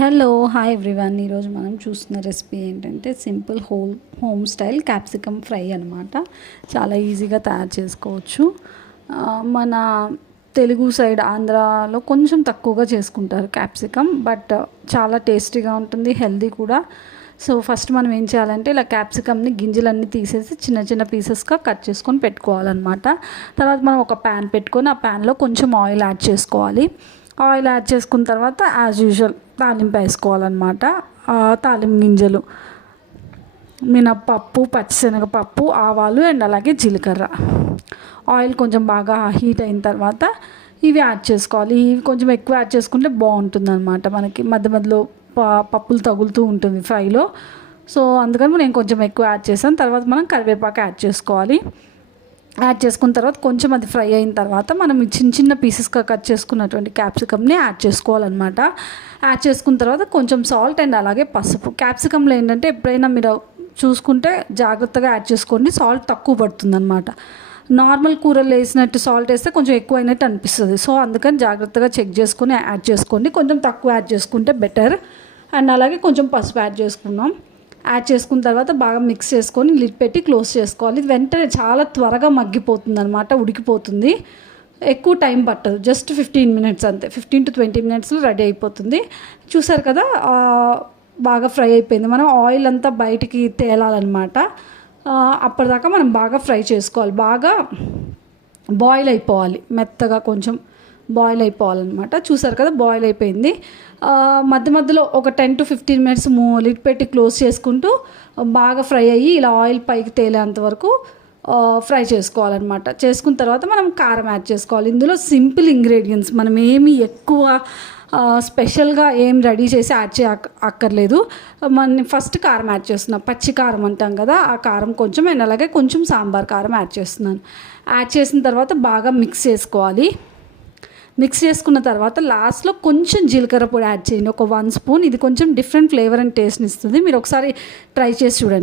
Hello hi everyone. ఈరోజు మనం చూస్తున్న రెసిపీ ఏంటంటే simple home style capsicum fry అనమాట. చాలా ఈజీగా తయారు చేసుకోవచ్చు. మన తెలుగు సైడ్ ఆంధ్రాలో కొంచెం తక్కువగా చేసుకుంటారు క్యాప్సికమ్, బట్ చాలా టేస్టీగా ఉంటుంది, హెల్దీ కూడా. సో ఫస్ట్ మనం ఏం చేయాలంటే ఇలా క్యాప్సికమ్ని గింజలన్నీ తీసేసి చిన్న చిన్న పీసెస్గా కట్ చేసుకొని పెట్టుకోవాలన్నమాట. తర్వాత మనం ఒక ప్యాన్ పెట్టుకొని ఆ ప్యాన్లో కొంచెం ఆయిల్ యాడ్ చేసుకోవాలి. ఆయిల్ యాడ్ చేసుకున్న తర్వాత యాజ్ యూజువల్ తాలింపు వేసుకోవాలన్నమాట. తాలింపు గింజలు, మినప్పప్పు, పచ్చిశనగపప్పు, ఆవాలు అండ్ అలాగే జీలకర్ర. ఆయిల్ కొంచెం బాగా హీట్ అయిన తర్వాత ఇవి యాడ్ చేసుకోవాలి. ఇవి కొంచెం ఎక్కువ యాడ్ చేసుకుంటే బాగుంటుంది అనమాట. మనకి మధ్య మధ్యలో పప్పులు తగులుతూ ఉంటుంది ఫ్రైలో. సో అందుకని నేను కొంచెం ఎక్కువ యాడ్ చేశాను. తర్వాత మనం కరివేపాకు యాడ్ చేసుకోవాలి. యాడ్ చేసుకున్న తర్వాత కొంచెం అది ఫ్రై అయిన తర్వాత మనం చిన్న చిన్న పీసెస్గా కట్ చేసుకున్నటువంటి క్యాప్సికమ్ని యాడ్ చేసుకోవాలన్నమాట. యాడ్ చేసుకున్న తర్వాత కొంచెం సాల్ట్ అండ్ అలాగే పసుపు. క్యాప్సికమ్లో ఏంటంటే ఎప్పుడైనా మీరు చూసుకుంటే జాగ్రత్తగా యాడ్ చేసుకోండి, సాల్ట్ తక్కువ పడుతుంది అనమాట. నార్మల్ కూరలు వేసినట్టు సాల్ట్ వేస్తే కొంచెం ఎక్కువ అయినట్టు అనిపిస్తుంది. సో అందుకని జాగ్రత్తగా చెక్ చేసుకొని యాడ్ చేసుకోండి. కొంచెం తక్కువ యాడ్ చేసుకుంటే బెటర్. అండ్ అలాగే కొంచెం పసుపు యాడ్ చేసుకున్నాం. యాడ్ చేసుకున్న తర్వాత బాగా మిక్స్ చేసుకొని లిడ్ పెట్టి క్లోజ్ చేసుకోవాలి. ఇది వెంటనే చాలా త్వరగా మగ్గిపోతుంది అనమాట, ఉడికిపోతుంది. ఎక్కువ టైం పట్టదు, జస్ట్ 15 మినిట్స్ అంతే. 15 to 20 మినిట్స్లో రెడీ అయిపోతుంది. చూసారు కదా, బాగా ఫ్రై అయిపోయింది. మనం ఆయిల్ అంతా బయటికి తేలాలన్నమాట. అప్పటిదాకా మనం బాగా ఫ్రై చేసుకోవాలి. బాగా బాయిల్ అయిపోవాలి, మెత్తగా కొంచెం బాయిల్ అయిపోవాలన్నమాట. చూసారు కదా, బాయిల్ అయిపోయింది. మధ్య మధ్యలో ఒక 10 to 15 మినిట్స్ లిడ్ పెట్టి క్లోజ్ చేసుకుంటూ బాగా ఫ్రై అయ్యి ఇలా ఆయిల్ పైకి తేలేంత వరకు ఫ్రై చేసుకోవాలన్నమాట. చేసుకున్న తర్వాత మనం కారం యాడ్ చేసుకోవాలి. ఇందులో సింపుల్ ఇంగ్రీడియంట్స్, మనం ఏమి ఎక్కువ స్పెషల్గా ఏం రెడీ చేసి యాడ్ అక్కర్లేదు. మనం ఫస్ట్ కారం యాడ్ చేస్తున్నాం, పచ్చి కారం అంటాం కదా, ఆ కారం కొంచెం అండ్ అలాగే కొంచెం సాంబార్ కారం యాడ్ చేస్తున్నాను. యాడ్ చేసిన తర్వాత బాగా మిక్స్ చేసుకోవాలి. మిక్స్ చేసుకున్న తర్వాత లాస్ట్లో కొంచెం జీలకర్ర పొడి యాడ్ చేయండి, ఒక 1 స్పూన్. ఇది కొంచెం డిఫరెంట్ ఫ్లేవర్ అండ్ టేస్ట్ని ఇస్తుంది. మీరు ఒకసారి ట్రై చేసి చూడండి.